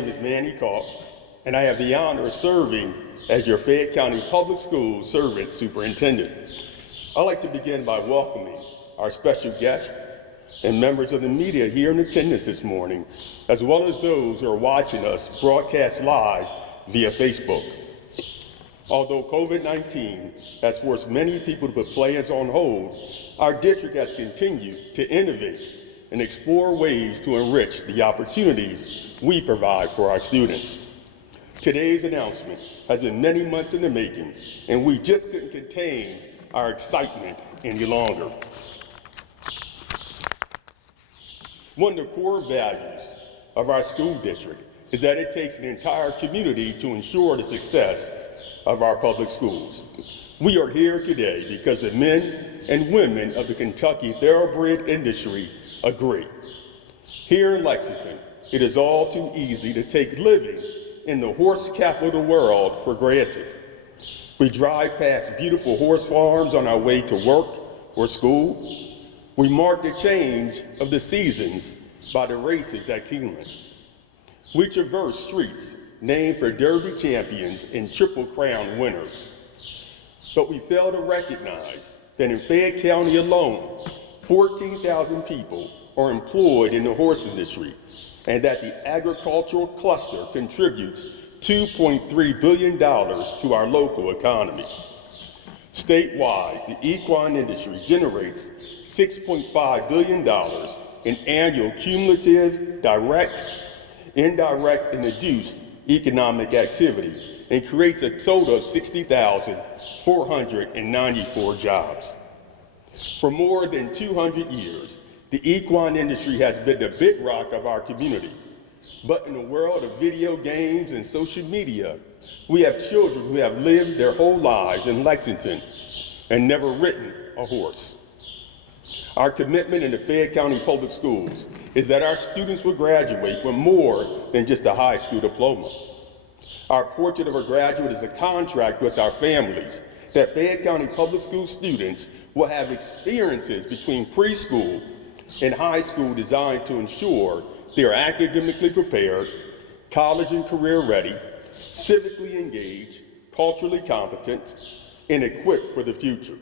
name is Manny Caulk, and I have the honor of serving as your Fayette County Public Schools Servant Superintendent. I'd like to begin by welcoming our special guests and members of the media here in attendance this morning, as well as those who are watching us broadcast live via Facebook. Although COVID-19 has forced many people to put plans on hold, our district has continued to innovate and explore ways to enrich the opportunities we provide for our students. Today's announcement has been many months in the making, and we just couldn't contain our excitement any longer. One of the core values of our school district is that it takes an entire community to ensure the success of our public schools. We are here today because the men and women of the Kentucky Thoroughbred industry agree. Here in Lexington, it is all too easy to take living in the horse capital of the world for granted. We drive past beautiful horse farms on our way to work or school. We mark the change of the seasons by the races at Keeneland. We traverse streets named for Derby champions and Triple Crown winners. But we fail to recognize that in Fayette County alone, 14,000 people are employed in the horse industry, and that the agricultural cluster contributes $2.3 billion to our local economy. Statewide, the equine industry generates $6.5 billion in annual cumulative direct, indirect, and induced economic activity, and creates a total of 60,494 jobs. For more than 200 years, the equine industry has been the bedrock of our community. But in the world of video games and social media, we have children who have lived their whole lives in Lexington and never ridden a horse. Our commitment in the Fayette County Public Schools is that our students will graduate with more than just a high school diploma. Our portrait of a graduate is a contract with our families that Fayette County Public School students will have experiences between preschool and high school designed to ensure they are academically prepared, college and career ready, civically engaged, culturally competent, and equipped for the future.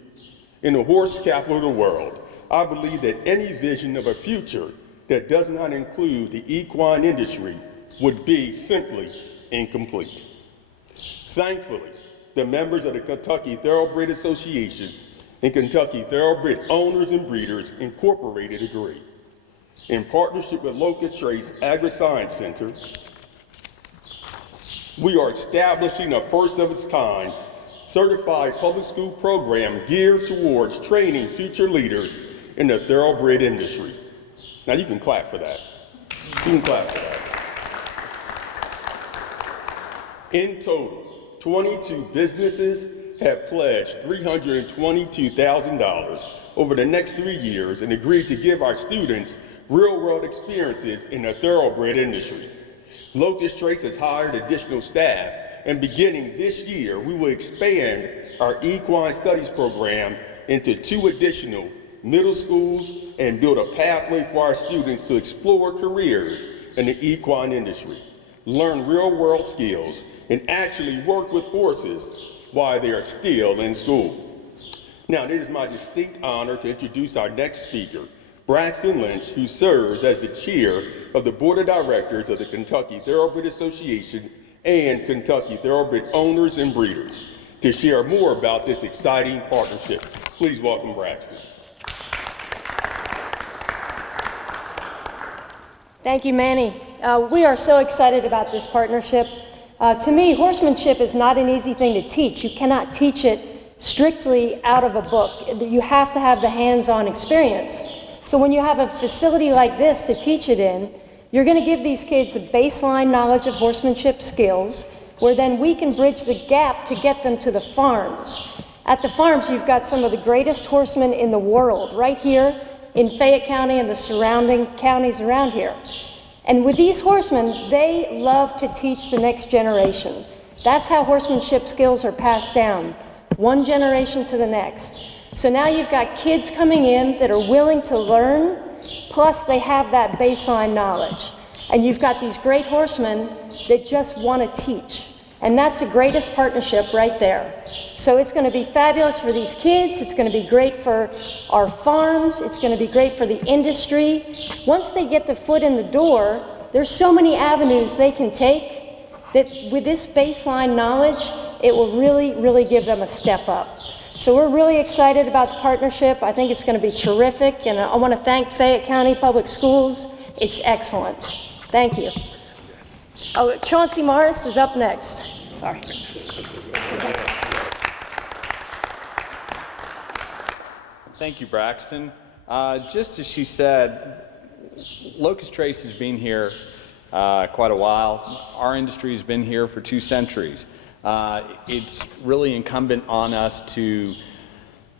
In the horse capital of the world, I believe that any vision of a future that does not include the equine industry would be simply incomplete. Thankfully, the members of the Kentucky Thoroughbred Association and Kentucky Thoroughbred Owners and Breeders Incorporated agree. In partnership with Locust AgriScience Center, we are establishing a first of its kind certified public school program geared towards training future leaders in the thoroughbred industry. Now you can clap for that. You can clap for that. In total, 22 businesses have pledged $322,000 over the next 3 years and agreed to give our students real-world experiences in the thoroughbred industry. Locust Trace has hired additional staff, and beginning this year, we will expand our equine studies program into 2 additional middle schools and build a pathway for our students to explore careers in the equine industry, learn real-world skills, and actually work with horses while they are still in school. Now, it is my distinct honor to introduce our next speaker, Braxton Lynch, who serves as the chair of the Board of Directors of the Kentucky Thoroughbred Association and Kentucky Thoroughbred Owners and Breeders, to share more about this exciting partnership. Please welcome Braxton. Thank you, Manny. We are so excited about this partnership. To me, horsemanship is not an easy thing to teach. You cannot teach it strictly out of a book. You have to have the hands-on experience. So when you have a facility like this to teach it in, you're going to give these kids a baseline knowledge of horsemanship skills, where then we can bridge the gap to get them to the farms. At the farms, you've got some of the greatest horsemen in the world right here in Fayette County and the surrounding counties around here. And with these horsemen, they love to teach the next generation. That's how horsemanship skills are passed down, one generation to the next. So now you've got kids coming in that are willing to learn, plus they have that baseline knowledge. and you've got these great horsemen that just want to teach. And that's the greatest partnership right there. So it's going to be fabulous for these kids, it's going to be great for our farms, it's going to be great for the industry. Once they get the foot in the door, there's so many avenues they can take that with this baseline knowledge, it will really, really give them a step up. So we're really excited about the partnership. I think it's going to be terrific, and I want to thank Fayette County Public Schools. It's excellent. Thank you. Oh, Chauncey Morris is up next. Sorry. Thank you, Braxton. Just as she said, Locust Trace has been here quite a while. Our industry has been here for 2 centuries. It's really incumbent on us to,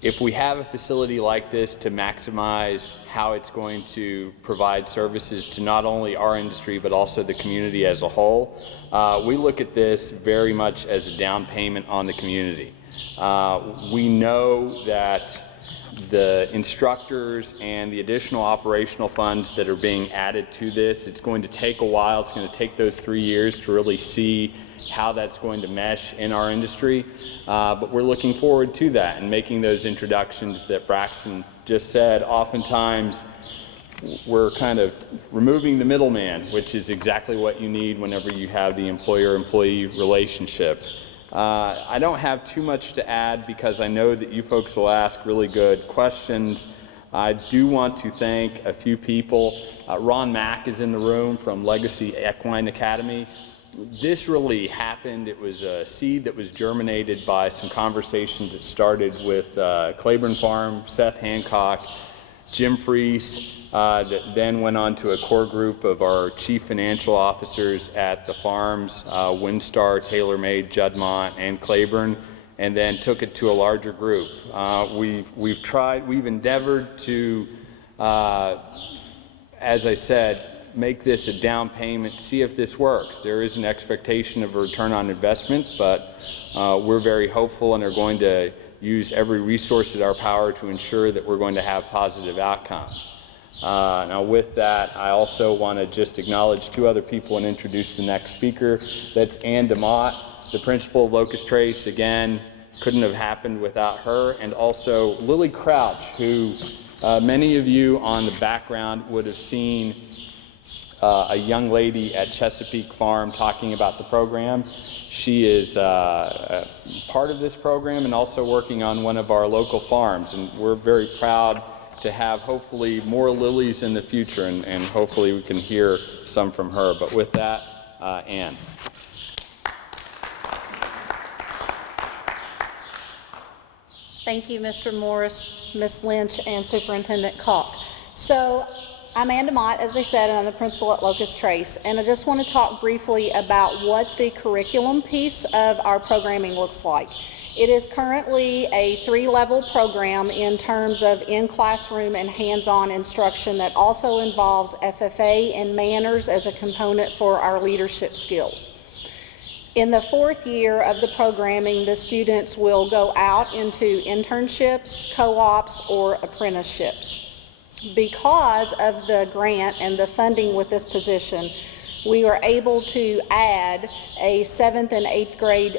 if we have a facility like this, to maximize how it's going to provide services to not only our industry but also the community as a whole. We look at this very much as a down payment on the community. We know that the instructors and the additional operational funds that are being added to this, it's going to take a while. It's going to take those 3 years to really see how that's going to mesh in our industry, but we're looking forward to that and making those introductions that Braxton just said. Oftentimes we're kind of removing the middleman, which is exactly what you need whenever you have the employer-employee relationship. I don't have too much to add because I know that you folks will ask really good questions. I do want to thank a few people. Ron Mack is in the room from Legacy Equine Academy. This really happened. It was a seed that was germinated by some conversations that started with Claiborne Farm, Seth Hancock, Jim Freese, that then went on to a core group of our chief financial officers at the farms, Windstar, TaylorMade, DeMott, and Claiborne, and then took it to a larger group. We've endeavored to, as I said, make this a down payment, see if this works. There is an expectation of a return on investment, but we're very hopeful and are going to use every resource at our power to ensure that we're going to have positive outcomes. Now with that, I also want to just acknowledge 2 other people and introduce the next speaker. That's DeMott, the principal of Locust Trace. Again, couldn't have happened without her. And also Lily Crouch, who many of you on the background would have seen a young lady at Chesapeake Farm talking about the program. She is part of this program and also working on one of our local farms, and we're very proud to have hopefully more Lilies in the future, and hopefully we can hear some from her. But with that, Ann. Thank you, Mr. Morris, Ms. Lynch, and Superintendent Caulk. So I'm Ann DeMott, as they said, and I'm the principal at Locust Trace. And I just want to talk briefly about what the curriculum piece of our programming looks like. It is currently a 3-level program in terms of in-classroom and hands-on instruction that also involves FFA and manners as a component for our leadership skills. In the 4th year of the programming, the students will go out into internships, co-ops, or apprenticeships. Because of the grant and the funding with this position, we were able to add a 7th and 8th grade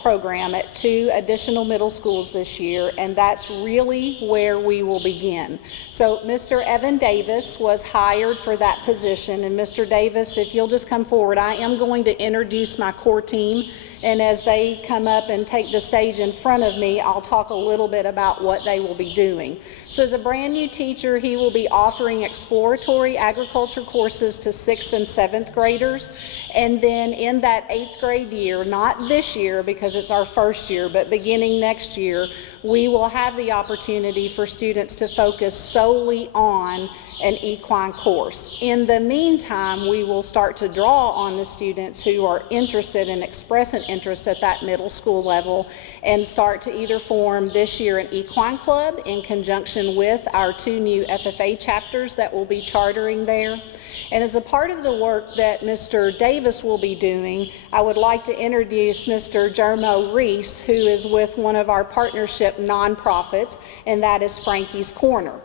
program at 2 additional middle schools this year, and that's really where we will begin. So Mr. Evan Davis was hired for that position, and Mr. Davis, if you'll just come forward, I am going to introduce my core team, and as they come up and take the stage in front of me, I'll talk a little bit about what they will be doing. So as a brand new teacher, he will be offering exploratory agriculture courses to 6th and 7th graders. And then in that 8th grade year, not this year because it's our first year, but beginning next year, we will have the opportunity for students to focus solely on an equine course. In the meantime, we will start to draw on the students who are interested and express an interest at that middle school level and start to either form this year an equine club in conjunction with our 2 new FFA chapters that will be chartering there. And as a part of the work that Mr. Davis will be doing, I would like to introduce Mr. Jermo Reese, who is with one of our partnership nonprofits, and that is Frankie's Corner.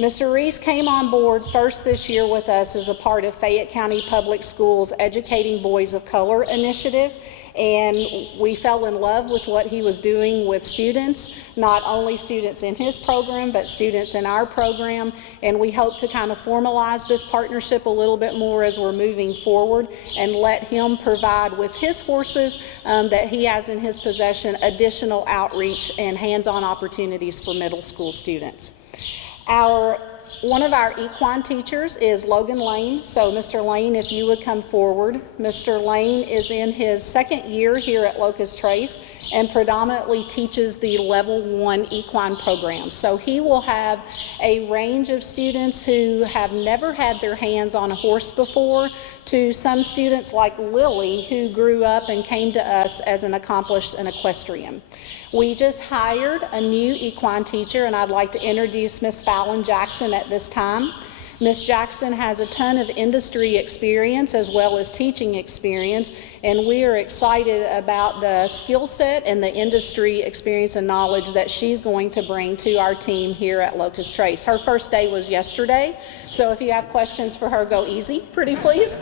Mr. Reese came on board first this year with us as a part of Fayette County Public Schools Educating Boys of Color initiative, and we fell in love with what he was doing with students, not only students in his program, but students in our program, and we hope to kind of formalize this partnership a little bit more as we're moving forward and let him provide with his horses that he has in his possession additional outreach and hands-on opportunities for middle school students. One of our equine teachers is Logan Lane. So Mr. Lane, if you would come forward. Mr. Lane is in his second year here at Locust Trace and predominantly teaches the Level 1 equine program. So he will have a range of students who have never had their hands on a horse before, to some students like Lily, who grew up and came to us as an accomplished equestrian. We just hired a new equine teacher, and I'd like to introduce Miss Fallon Jackson at this time. Miss Jackson has a ton of industry experience as well as teaching experience, and we are excited about the skill set and the industry experience and knowledge that she's going to bring to our team here at Locust Trace. Her first day was yesterday, so if you have questions for her, go easy, pretty please.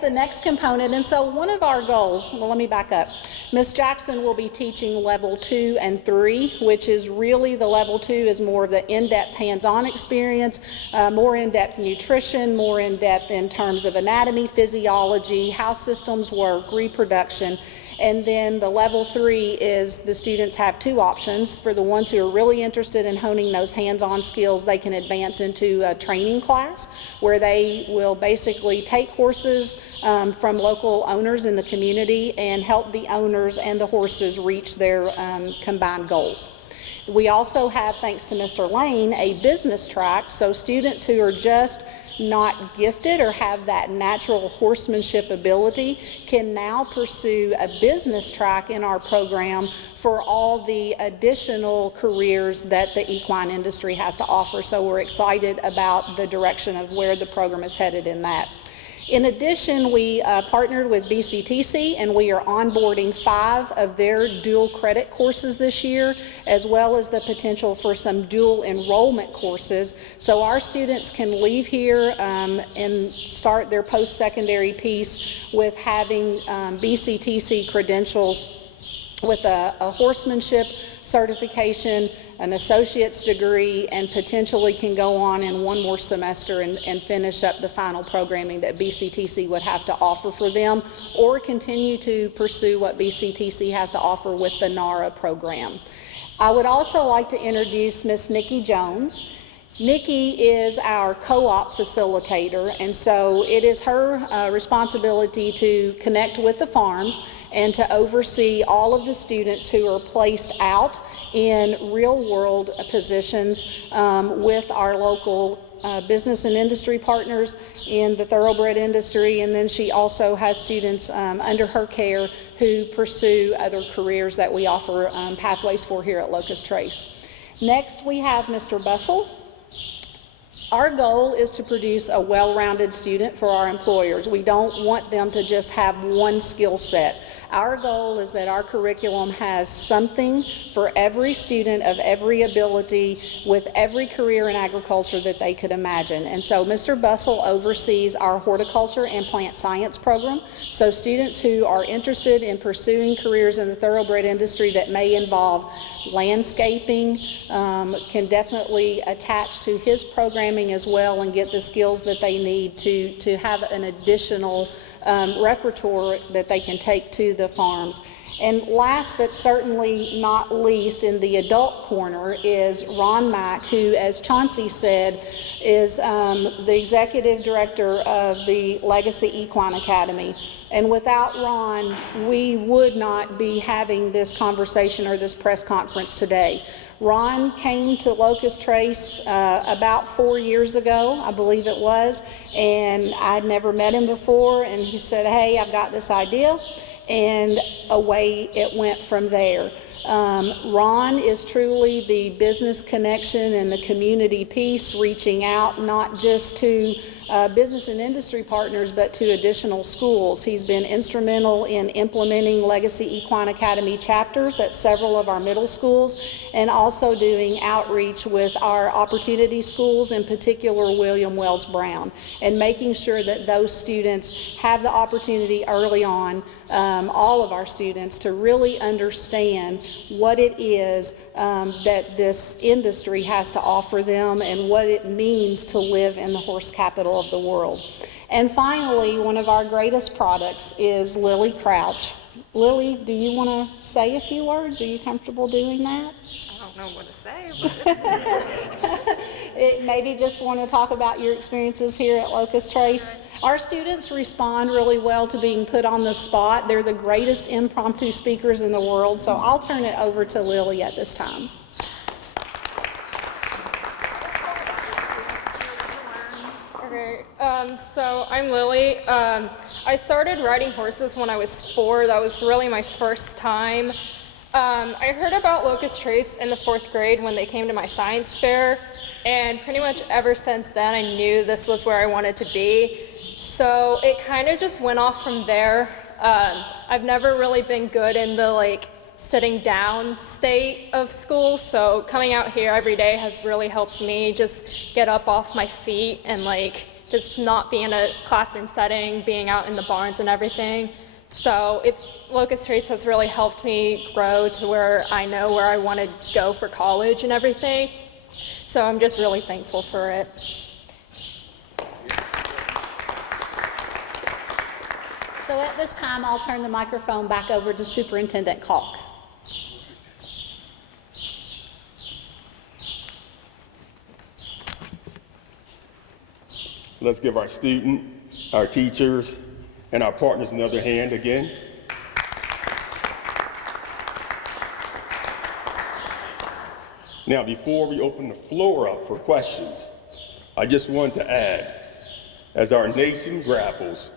The next component, and so one of our goals, well, let me back up. Miss Jackson will be teaching Level 2 and 3, which is really, the Level 2 is more of the in-depth hands-on experience, more in-depth nutrition, more in-depth in terms of anatomy, physiology, how systems work, reproduction. And then the Level 3 is the students have two options. For the ones who are really interested in honing those hands-on skills, they can advance into a training class where they will basically take horses from local owners in the community and help the owners and the horses reach their combined goals. We also have, thanks to Mr. Lane, a business track, so students who are just not gifted or have that natural horsemanship ability can now pursue a business track in our program for all the additional careers that the equine industry has to offer. So we're excited about the direction of where the program is headed in that. In addition, we partnered with BCTC, and we are onboarding 5 of their dual credit courses this year, as well as the potential for some dual enrollment courses. So our students can leave here and start their post-secondary piece with having BCTC credentials with a horsemanship certification, an associate's degree, and potentially can go on in one more semester and finish up the final programming that BCTC would have to offer for them, or continue to pursue what BCTC has to offer with the NARA program. I would also like to introduce Miss Nikki Jones. Nikki is our co-op facilitator, and so it is her responsibility to connect with the farms and to oversee all of the students who are placed out in real-world positions with our local business and industry partners in the thoroughbred industry, and then she also has students under her care who pursue other careers that we offer pathways for here at Locust Trace. Next, we have Mr. Bussell. Our goal is to produce a well-rounded student for our employers. We don't want them to just have one skill set. Our goal is that our curriculum has something for every student of every ability with every career in agriculture that they could imagine. And so Mr. Bussell oversees our horticulture and plant science program. So students who are interested in pursuing careers in the thoroughbred industry that may involve landscaping can definitely attach to his programming as well and get the skills that they need to have an additional repertoire that they can take to the farms. And last but certainly not least, in the adult corner is Ron Mack, who, as Chauncey said, is the executive director of the Legacy Equine Academy. And without Ron, we would not be having this conversation or this press conference today. Ron came to Locust Trace about 4 years ago, I believe it was, and I'd never met him before, and he said, hey, I've got this idea. and away it went from there. Ron is truly the business connection and the community piece, reaching out not just to business and industry partners, but to additional schools. He's been instrumental in implementing Legacy Equine Academy chapters at several of our middle schools, and also doing outreach with our opportunity schools, in particular William Wells Brown, and making sure that those students have the opportunity early on, all of our students, to really understand what it is that this industry has to offer them and what it means to live in the horse capital of the world. And finally, one of our greatest products is Lily Crouch. Lily, do you want to say a few words? Are you comfortable doing that? I don't know what to say. Maybe just want to talk about your experiences here at Locust Trace. Our students respond really well to being put on the spot. They're the greatest impromptu speakers in the world, so I'll turn it over to Lily at this time. Okay, so I'm Lily. I started riding horses when I was 4. That was really my first time. I heard about Locust Trace in the 4th grade when they came to my science fair, and pretty much ever since then I knew this was where I wanted to be. So it kind of just went off from there. I've never really been good in the sitting down state of school, so coming out here every day has really helped me just get up off my feet and just not be in a classroom setting, being out in the barns and everything. So Locust Trace has really helped me grow to where I know where I want to go for college and everything. So I'm just really thankful for it. So at this time, I'll turn the microphone back over to Superintendent Caulk. Let's give our student, our teachers, and our partners another hand again. Now, before we open the floor up for questions, I just want to add, as our nation grapples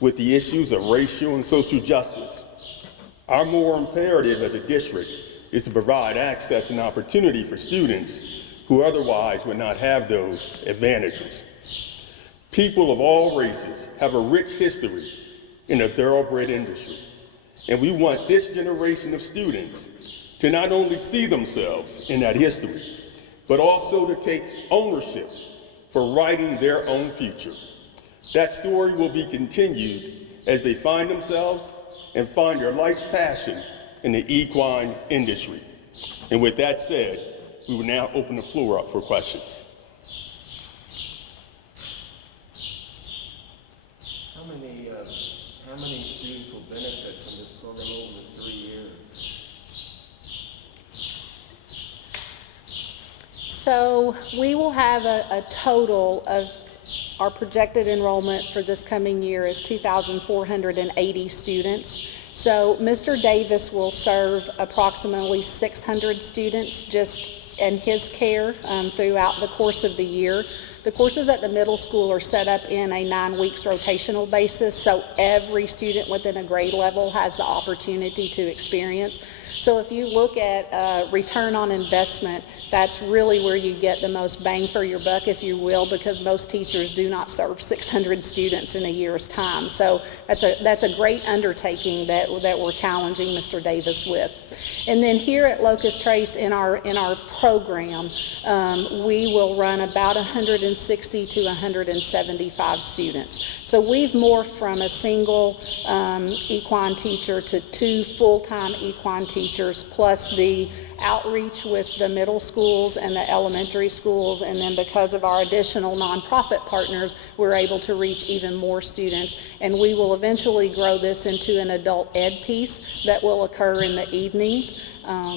with the issues of racial and social justice, our moral imperative as a district is to provide access and opportunity for students who otherwise would not have those advantages. People of all races have a rich history in the thoroughbred industry, and we want this generation of students to not only see themselves in that history, but also to take ownership for writing their own future. That story will be continued as they find themselves and find their life's passion in the equine industry. And with that said, we will now open the floor up for questions. How many students will benefit from this program over the 3 years? So we will have a total of our projected enrollment for this coming year is 2,480 students. So Mr. Davis will serve approximately 600 students just in his care throughout the course of the year. The courses at the middle school are set up in a 9 weeks rotational basis, so every student within a grade level has the opportunity to experience. So if you look at return on investment, that's really where you get the most bang for your buck, if you will, because most teachers do not serve 600 students in a year's time. So that's a great undertaking that we're challenging Mr. Davis with. And then here at Locust Trace in our program, we will run about 160 to 175 students. So we've morphed from a single equine teacher to 2 full-time equine teachers, plus the outreach with the middle schools and the elementary schools, and then because of our additional nonprofit partners, we're able to reach even more students, and we will eventually grow this into an adult ed piece that will occur in the evenings,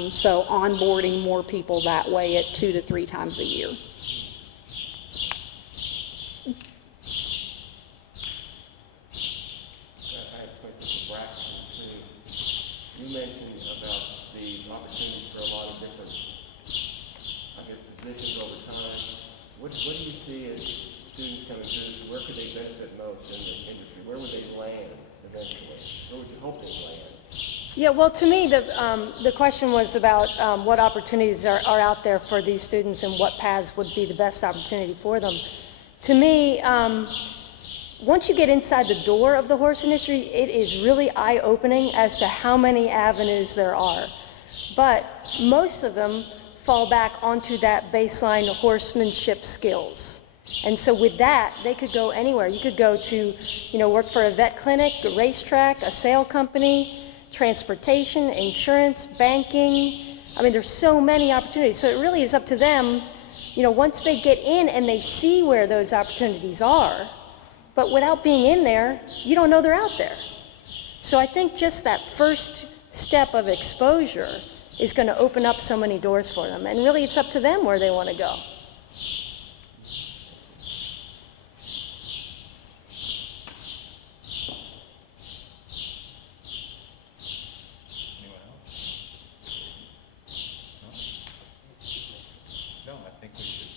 so onboarding more people that way at 2 to 3 times a year. I have a question for Braxton too. You mentioned about the opportunities for a lot of different, positions over time. What do you see as students coming through this? Where could they benefit most in the industry? Where would they land eventually? Where would you hope they land? Yeah, well, to me, the question was about what opportunities are out there for these students and what paths would be the best opportunity for them. To me, once you get inside the door of the horse industry, it is really eye-opening as to how many avenues there are. But most of them fall back onto that baseline horsemanship skills. And so with that, they could go anywhere. You could go to, work for a vet clinic, a racetrack, a sale company, transportation, insurance, banking. I mean, there's so many opportunities. So it really is up to them, once they get in and they see where those opportunities are, but without being in there, you don't know they're out there. So I think just that first step of exposure is going to open up so many doors for them. And really, it's up to them where they want to go. Anyone else? No, I think we should.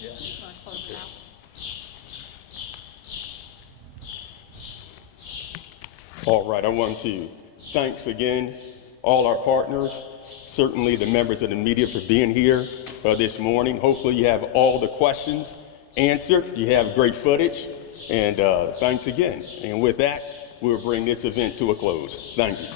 Yeah. All right, I want to thanks again all our partners, certainly the members of the media for being here this morning. Hopefully you have all the questions answered. You have great footage, and thanks again. And with that, we'll bring this event to a close. Thank you.